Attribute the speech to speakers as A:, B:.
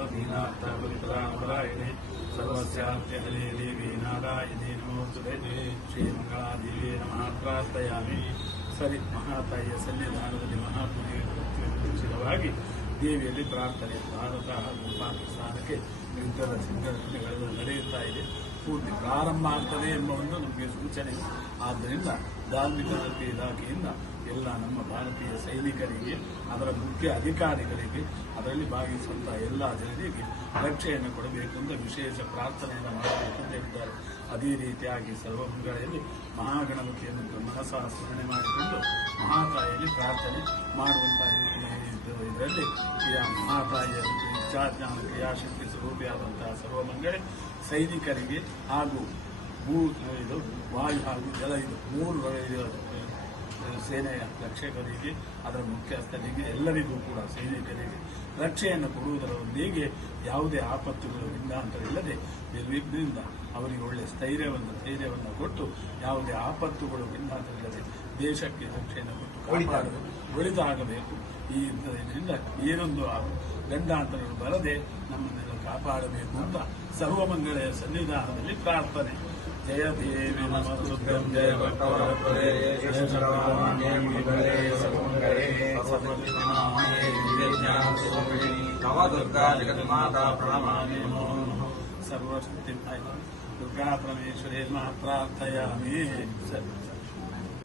A: ೀನಾಥಾಪದಾಯಣೆ ಸರ್ವಸ್ಯಾಹಲೇ ದೇವಿ ನಾರಾಯಣೇ ನಮೋಸ್ತುತೆ ಶ್ರೀಮಂಗಳಾದೇವಿಯ ನಮಃ ಪ್ರಾರ್ಥಯಾಮಿ. ಸರಿ, ಮಹಾತಾಯಿಯ ಸನ್ನಿಧಾನದಲ್ಲಿ ಮಹಾಪೂಜೆಗೆ ಪ್ರತ್ಯೇಕವಾಗಿ ದೇವಿಯಲ್ಲಿ ಪ್ರಾರ್ಥನೆ ಭಾರತ ಹಾಗೂ ಪಾಕಿಸ್ತಾನಕ್ಕೆ ಯುದ್ಧದ ಸಿದ್ಧತೆಗಳು ನಡೆಯುತ್ತಾ ಇದೆ. ಪೂರ್ತಿ ಪ್ರಾರಂಭ ಆಗ್ತದೆ ಎಂಬ ಒಂದು ನಮಗೆ ಸೂಚನೆ. ಆದ್ದರಿಂದ ಧಾರ್ಮಿಕ ಇಲಾಖೆಯಿಂದ ಎಲ್ಲ ನಮ್ಮ ಭಾರತೀಯ ಸೈನಿಕರಿಗೆ, ಅದರ ಮುಖ್ಯ ಅಧಿಕಾರಿಗಳಿಗೆ, ಅದರಲ್ಲಿ ಭಾಗಿಸುವಂತಹ ಎಲ್ಲ ಜನರಿಗೆ ರಕ್ಷೆಯನ್ನು ಕೊಡಬೇಕು ಅಂತ ವಿಶೇಷ ಪ್ರಾರ್ಥನೆಯನ್ನು ಮಾಡಬೇಕು ಅಂತ ಹೇಳಿದ್ದಾರೆ. ಅದೇ ರೀತಿಯಾಗಿ ಸರ್ವಮಂಗಳೆಯಲ್ಲಿ ಮಹಾಗಣಪತಿಯನ್ನು ಮನಸ ಸ್ಮರಣೆ ಮಾಡಿಕೊಂಡು ಮಹಾತಾಯಿಯಲ್ಲಿ ಪ್ರಾರ್ಥನೆ ಮಾಡುವಂತಹ ಇದರಲ್ಲಿ ಮಹಾತಾಯಿಯ ಇಚ್ಛಾಜ್ಞಾನ ಕ್ರಿಯಾಶಕ್ತಿ ಸ್ವರೂಪಿಯಾದಂತಹ ಸರ್ವಮಂಗಳೇ ಸೈನಿಕರಿಗೆ ಹಾಗೂ ಭೂ ಇದು ವಾಯು ಹಾಗೂ ಜಲ ಇದು ಮೂರು ಸೇನೆಯ ರಕ್ಷಕರಿಗೆ, ಅದರ ಮುಖ್ಯಸ್ಥರಿಗೆ, ಎಲ್ಲರಿಗೂ ಕೂಡ ಸೈನಿಕರಿಗೆ ರಕ್ಷೆಯನ್ನು ಕೊಡುವುದರೊಂದಿಗೆ ಯಾವುದೇ ಆಪತ್ತುಗಳು ವಿಘ್ನಾಂತರಿಲ್ಲದೆ ನಿರ್ವಿಘ್ನದಿಂದ ಅವರಿಗೆ ಒಳ್ಳೆಯ ಸ್ಥೈರ್ಯವನ್ನು, ಧೈರ್ಯವನ್ನು ಕೊಟ್ಟು ಯಾವುದೇ ಆಪತ್ತುಗಳು ವಿಘ್ನಾಂತರಿಲ್ಲದೆ ದೇಶಕ್ಕೆ ರಕ್ಷೆಯನ್ನು ಕೊಟ್ಟು ಕಾಪಾಡಲು ಒಳಿತಾಗಬೇಕು. ಈ ಇದರಿಂದ ಏನೊಂದು ಗಂಡಾಂತರಗಳು ಬರದೆ ನಮ್ಮನ್ನೆಲ್ಲ ಕಾಪಾಡಬೇಕು ಅಂತ ಸರ್ವಮಂಗಳ ಸನ್ನಿಧಾನದಲ್ಲಿ ಪ್ರಾರ್ಥನೆ. जय भीमस्तुभ्यं जय भट्टवरत्वरे ज्येष्ठरामान्यमङ्गले दुर्गा जगन्माता प्रणमामि मोहनः दुर्गा परमेश्वरे मात्रार्थयामि